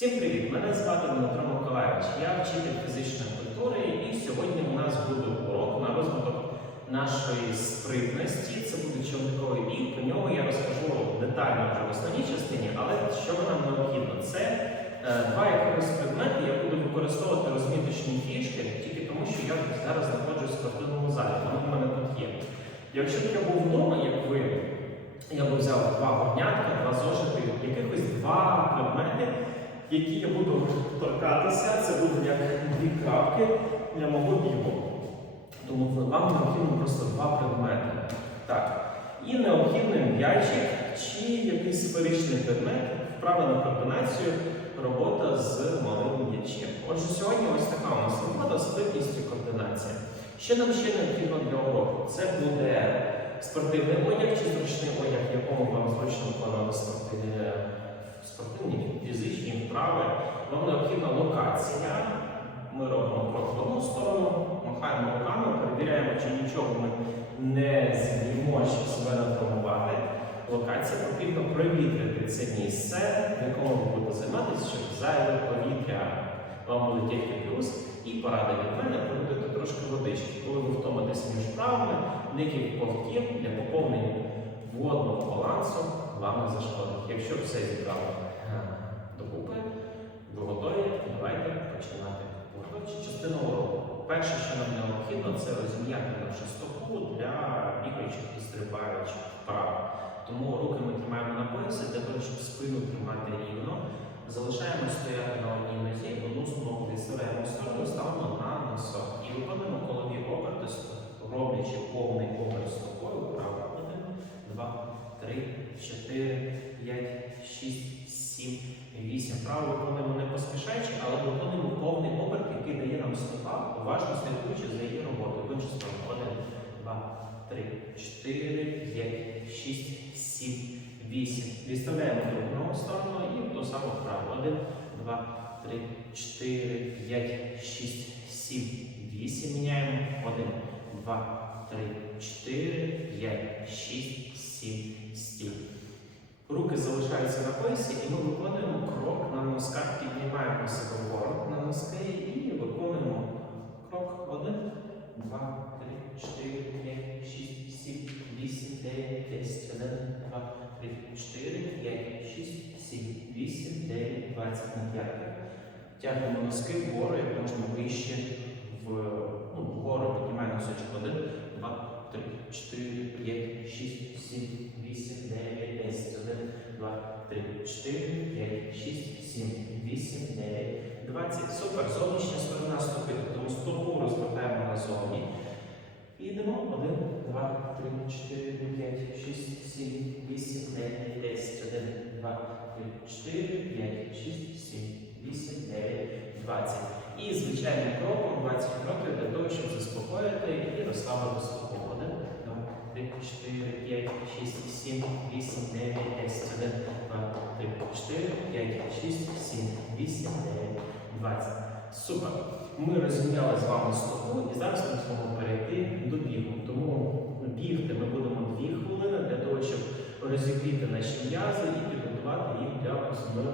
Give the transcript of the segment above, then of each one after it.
Всім привіт! Мене звати Дмитро Миколаївич. Я вчитель фізичної культури, і сьогодні у нас буде урок на розвиток нашої спритності. Це буде човниковий біг. Про нього я розкажу детально вже в основній частині, але що нам необхідно? Це е, два якогось предмети. Я буду використовувати розміточні фішки тільки тому, що я зараз знаходжусь в спортивному залі. Вони в мене тут є. Якщо б я був вдома, як ви, я б взяв два горнятка, два зошити, якихось два предмети, які я буду торкатися. Це будуть як дві крапки для мого бігу. Тому вам необхідно просто два предмети. Так. І необхідний м'ячик чи якийсь сферичний предмет, вправа на комбінацію, робота з малим м'ячем. Отже, сьогодні ось така у нас робота спритність і координація. Що нам ще необхідно для уроку? Це буде спортивний одяг чи зручний одяг, якому вам зручно виконувати спортивні, спортивні фізичні вправи. Вам необхідна локація. Ми робимо крок в одну сторону, махаємо руками, перевіряємо, чи нічого ми не з'їмо, щоб себе не. Локація потрібно провітрити це місце, в якому ви будете займатися, щоб зайве повітря вам буде тільки плюс. І порада від мене проводити трошки водички. Коли ви втомитесь між вправами, декілька ковтків для поповнення водного балансу вам не зашкодить. Якщо все зібрали е, докупи, ви готові, давайте починати. Готовчі частину уроку. Перше, що нам необхідно, це розім'яти нашу стопу для бігаючих і стрибаючих вправ. Тому руки ми тримаємо на поясі для того, щоб спину тримати рівно. Залишаємо стояти на одній нозі, одну ногу відставляємо сторону, ставимо на носок. І виконуємо колові оберти, роблячи повний оберт стопою. Вправо. Один, два, три, чотири, п'ять, шість, сім, вісім. Вправо виконуємо не поспішаючи, але виконуємо повний оберт, який дає нам стопа, уважно слідкуючи за її роботою. В іншу сторону. Один, два, три, чотири, п'ять, шість, сім, вісім. Відставляємо в сторону і ту саму вправо. Один, два, три, чотири, п'ять, шість, сім, вісім. Міняємо. Один, два, три, чотири, п'ять, шість, сім, стій. Руки залишаються на поясі, і ми виконуємо крок на носках, піднімаємо себе вгору на носки 2, 3, 4, 5, 6, 7, 8, 9, 10, 1, 2, 3, 4, 5, 6, 7, 8, 9, 20. І звичайним кроком 20 кроків для того, щоб заспокоїти і розслабити стопу. 1, 2, 3, 4, 5, 6, 7, 8, 9, 10, 1, 2, 3, 4, 5, 6, 7, 8, 9, 20. Супер. Ми розім'яли з вами стопу і зараз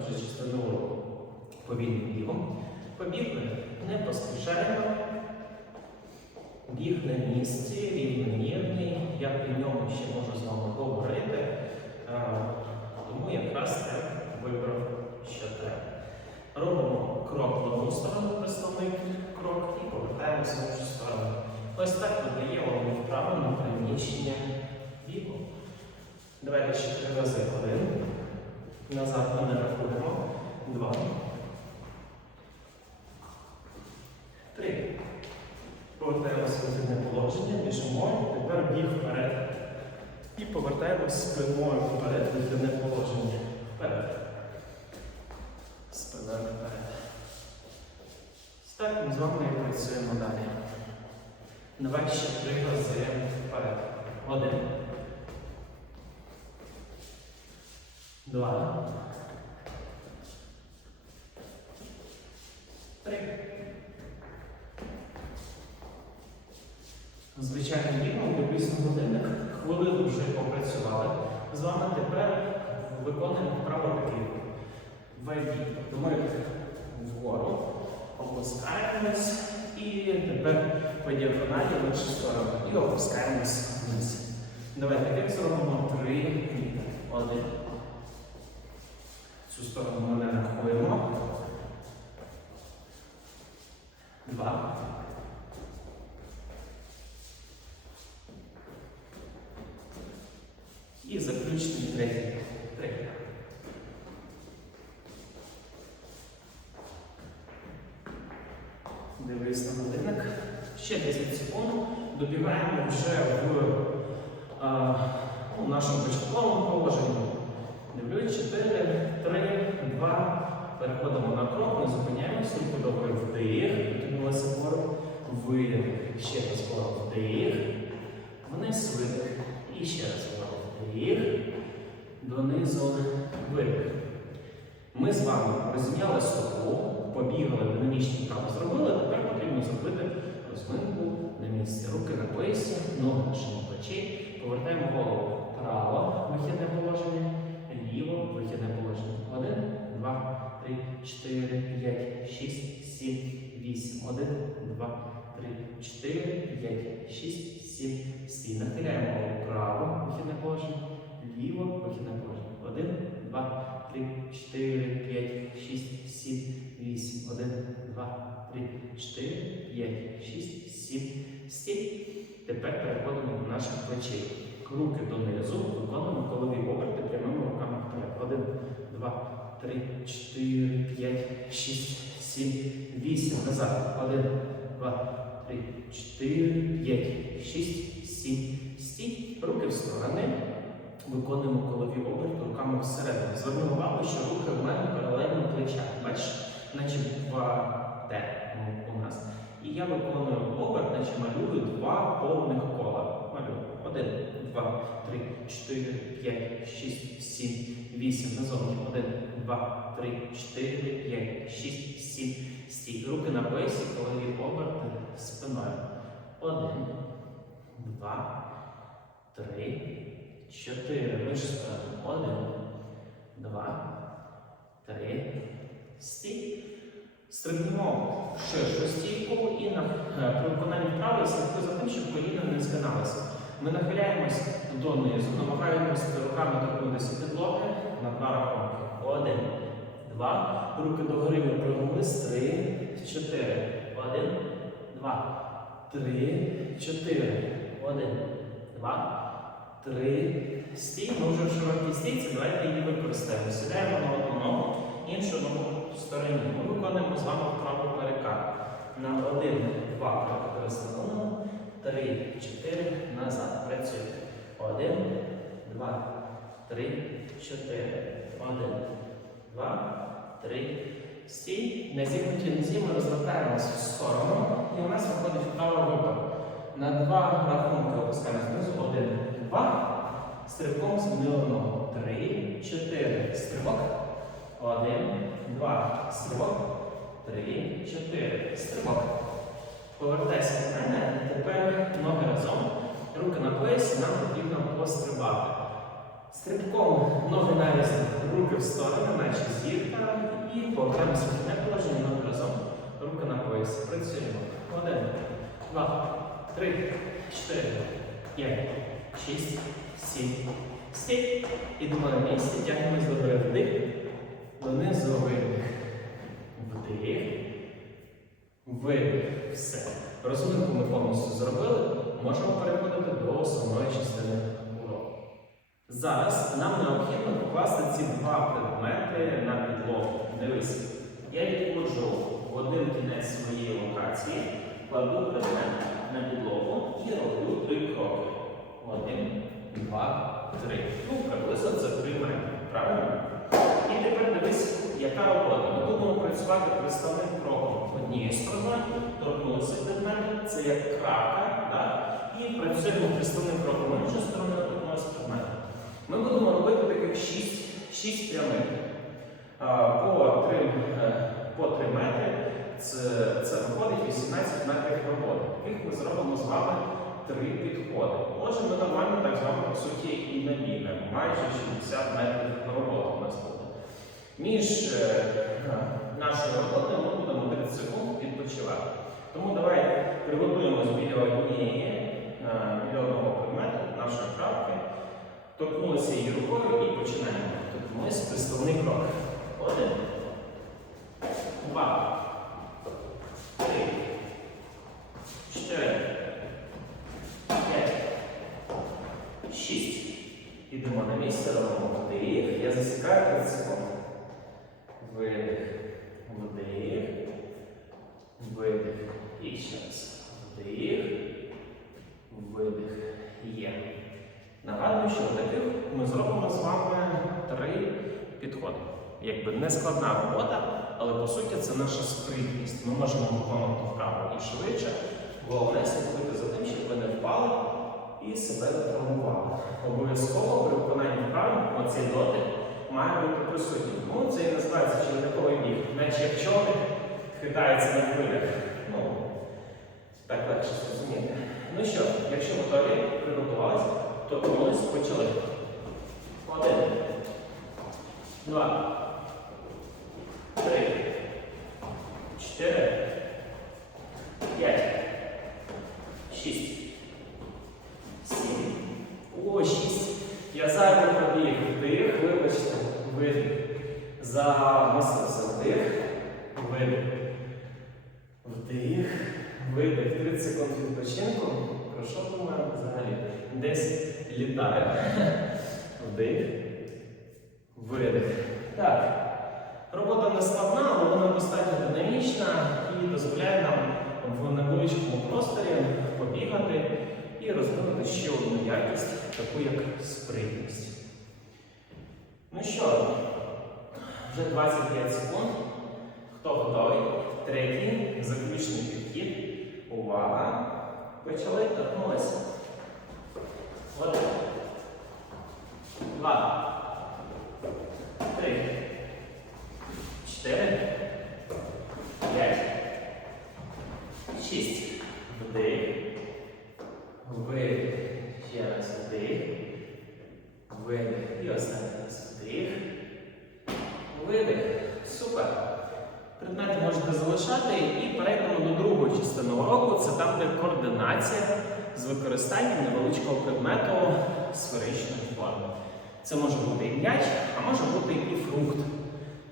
вже частини. Повільним бігом. Побігли, не поспішаємо. Біг на місці, рівномірний. Я при ньому ще можу з вами говорити. Тому якраз це вибрав, що треба. Робимо крок в одну сторону, представник крок, і повертаємося в іншу сторону. Ось так вам вправо на приміщення бігу. Давайте ще три рази. Один. Назад ми не рахуємо. Два. Три. Повертаємося в одне положення, біжимо. Тепер біг вперед. І повертаємося спиною вперед в положення. Вперед. Спина вперед. Так ми з вами і працюємо далі. Давай ще три рази вперед. Один. Два. Три. Звичайно, бігом виписано годинник. Хвилину вже попрацювали. З вами тепер виконуємо вправо такий. Вайбіт. Ми вгору опускаємось і тепер по діагоналі в іншу сторону. І опускаємось вниз. Давайте як зробимо три. Один. Цю сторону ми не рахуємо. Два. І заключний третій. Три. Дивись на годинник. Ще 10 секунд. Добігаємо вже в а, ну, нашому початковому положенні. Дивлюсь, 4, 3, 2. Переходимо на крок, не зупиняємося, руку добре вдих, потягнулися вгору, видих. Ще раз вгору вдих, вниз видих. І ще раз вгору вдих, донизу видих. Ми з вами розім'яли стопу, побігали, динамічні вправи зробили, тепер потрібно зробити розминку на місці. Руки на поясі, ноги на шині плечі. Повертаємо голову 5, 6, 7, стій. Нахиляємо право вихідне положення, ліво вихідне положення. 1, 2, 3, 4, 5, 6, 7, 8. 1, 2, 3, 4, 5, 6, 7, стій. Тепер переходимо до наших плечей. Руки донизу, виконуємо голові, оберти прямими руками вперед. 1, 2, 3, 4, 5, 6, 7, 8. Назад. 1, 2, 3 чотири, п'ять, шість, сім. Стій. Руки в сторони. Виконуємо колові оберти руками всередину. Зверни увагу, що руки в мене паралельно плечах. Бачиш, наче два Т у нас. І я виконую оберт, наче малюю два повних кола. Малюю. Один, два, три, чотири, п'ять, шість, сім, вісім. Назовні. Один, два, три, чотири, п'ять, шість, сім. Стій. Руки на поясі, колові оберти спиною. Один, два, три, чотири. В іншу сторону. Один, два, три. Стій. Стрибнемо ширшу стійку і на, е, при виконанні вправи слідкуй за тим, щоб коліна не згиналися. Ми нахиляємось донизу, намагаємося руками торкнутися підлоги на два рахунки. Один, два. Руки догори ви пригнулись. Три, чотири. Один, два, три, чотири. Один, два, три. Стій. Ми вже в широкій стійці. Давайте її використаємо. Сідаємо на одну ногу, іншу ногу в стороні. Ми виконуємо з вами вправу перекат. На один, два перестановимо. Три, чотири, назад. Працюємо. Один, два, три, чотири. Один, два, три. Стій. На зігнутій нозі ми розвертаємося в сторону. І у нас виходить вправа випад. На два рахунки опускаємося знизу. Один, два. Стрибком змінили. Три, чотири. Стрибок. Один, два. Стрибок. Три, чотири. Стрибок. Повертайся до мене. Тепер ноги разом. Руки на поясі, нам потрібно пострибати. Стрибком ноги навісні, руки в сторони, наче зірка. І повертаємося в одне положення, ноги разом. Руки на поясі. Працюємо. Один, два, три, чотири, п'ять, шість, сім. Стій. Ідемо на місці, тягнемось до вдих. Донизу видих. Вдих. Видих. Все. Розумінку ми повністю зробили. Можемо переходити до основної частини. Зараз нам необхідно покласти ці два предмети на підлогу. Дивись, я відходжу в один кінець своєї локації, кладу предмет на підлогу і роблю три кроки. Один, два, три. Ну, приблизно це три метри. Правильно? І тепер дивись, яка робота. Ми будемо працювати представним кроком однієї сторони, торкнулися предмету, це як крапка, да? і працюємо представним кроком іншої сторони, торкнулися предмету. Ми будемо робити таких 6, 6 прямих. По 3, по 3 метри це, це виходить 18 метрів роботи. Таких ми зробимо з вами три підходи. Отже, ми нормально так з вами, по суті, і набігаємо. Майже 60 метрів роботи у нас буде. Між е, нашою роботою ми будемо 30 секунд відпочивати. Тому давай приготуємось біля однієї, е, біля одного предмету, нашої правки. Торкнулися її рукою і починаємо. Торкнулися приставний крок. Один. Два. Три. Чотири. П'ять. Шість. Ідемо на місце, робимо вдих. Я засікаю 30 секунд. Видих. Вдих. Видих. І ще раз. Вдих. Видих. Є. Нагадую, що в таких ми зробимо з вами три підходи. Якби не складна робота, але по суті це наша спритність. Ми можемо виконувати вправо і швидше. Головне слідкуйте за тим, щоб ви не впали і себе не. Обов'язково при виконанні вправи оцей дотик має бути присутній. Тому це і називається човниковий біг. Наче як човник хитається на хвилях. Ну, так легше зрозуміти. Ну що, якщо готові, приготувалися, то комусь почали. Один. Два. Три. Чотири. П'ять. Шість. Сім. О, шість. Я зайвий пробіг. Вдих, вибачте. Видих. Замислився. Вдих. Видих. Вдих. Видих. 30 секунд відпочинку. Про що думаю взагалі? Десь літає. Вдих. Видих. Так. Не складна, але вона достатньо динамічна і дозволяє нам в невеличкому просторі побігати і розвинути ще одну якість, таку як спритність. Ну що, вже 25 секунд. Хто готовий? Третій, заключний підхід. Увага! Почали, торкнулися. Один. 4, 5, 6. Вдих. Видих. Ще раз вдих. Видих. І останній раз вдих. Видих. Супер. Предмети можете залишати і перейдемо до другої частини уроку. Це там, де координація з використанням невеличкого предмету сферичної форми. Це може бути і м'яч, а може бути і фрукт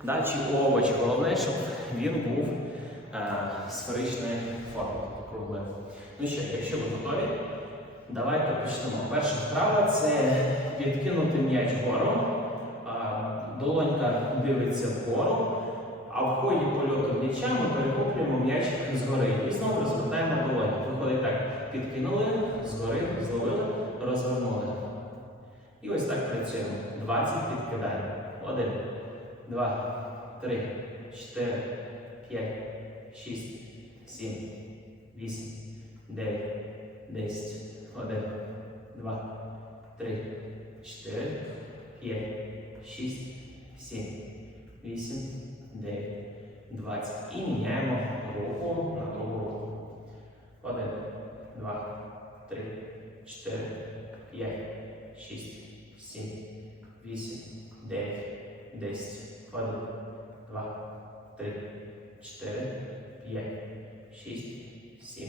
да, чи овоч. Головне, щоб він був е, сферичної форми круглої. Ну що, якщо ви готові, давайте почнемо. Перша вправа це підкинути м'яч вгору. А, Долонька дивиться вгору, а в ході польоту м'яча ми перехоплюємо м'яч згори. І знову розвертаємо долоню. Виходить так. Підкинули, згори, зловили, розвернули. І ось так працюємо. 20 підкидаємо. Один, два, три, чотири, п'ять, шість, сім, вісім, дев'ять, десять. Один, два, три, чотири, п'ять, шість, сім, вісім, дев'ять, двадцять. І міняємо руку на другу руку. Один, два, три, чотири, п'ять, шість, сім,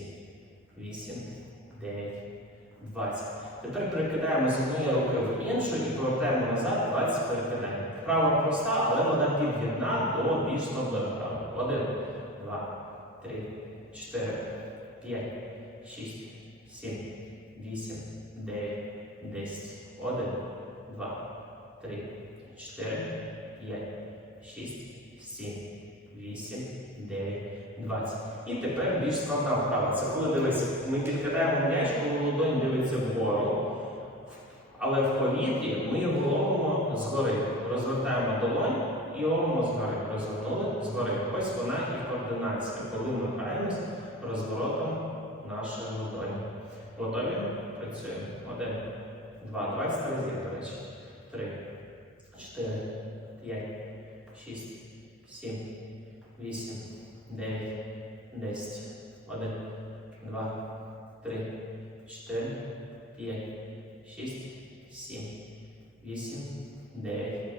вісім, дев'ять, двадцять. Тепер перекидаємо з одної руки в іншу і повертаємо назад 20 перекидань. Вправа проста, але вона під'єдна до більш складної вправи. Один, два, три, чотири, п'ять, шість, сім, вісім, дев'ять, десять. Один, два, три, чотири, п'ять, шість, сім, вісім, дев'ять, двадцять. І тепер більш складна вправа. Це коли дивиться, ми підкидаємо м'яч, коли ладонь дивиться вгору, але в повітрі ми його ловимо згори. Розвертаємо долонь і ловимо згори. Розвернули згори. Ось вона і координація, коли ми граємось розворотом нашої ладоні. Готові? Працюємо. Один, два, двадцять разів, до речі. Три, чотири, п'ять, шість, сім, вісім, дев'ять, десять. Один, два, три, чотири, п'ять, шість, сім, вісім, дев'ять,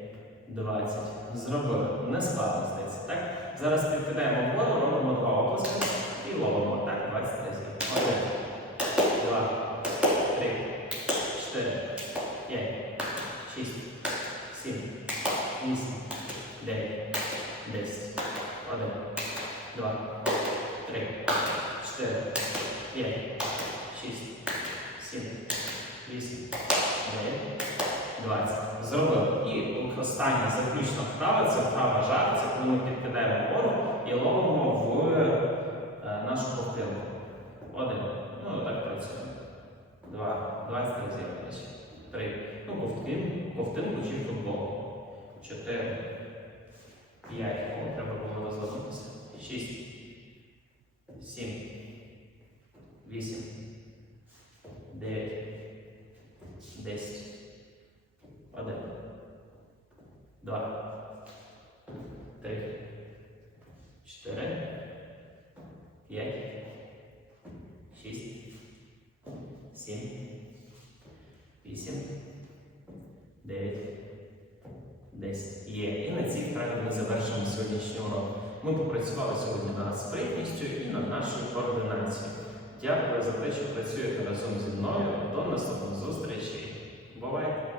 20. Зробили. Не складно здається, так? Зараз підкидаємо вгору, робимо два оплески і ловимо. Так, 20 разів. Один, 20. Зробили. І остання заключна вправа це вправа жар, це коли ми підкидаємо воду і ломимо в е, нашу ковтину. Один. Ну, так працює. Два. Двадцять з'явилися. Три. Ну, ковтин, ковтинку чи футбол. Чотири. П'ять. Треба було розвернутися. Шість. Сім. Вісім. Дев'ять. Десять. Два. Три. Чотири. П'ять. Шість. Сім. Вісім. Дев'ять. Десять. Є. І на цій вправі ми завершимо сьогоднішній урок. Ми попрацювали сьогодні над спритністю і над нашою координацією. Дякую за те, що працюєте разом зі мною. До наступних зустрічей. Бувайте!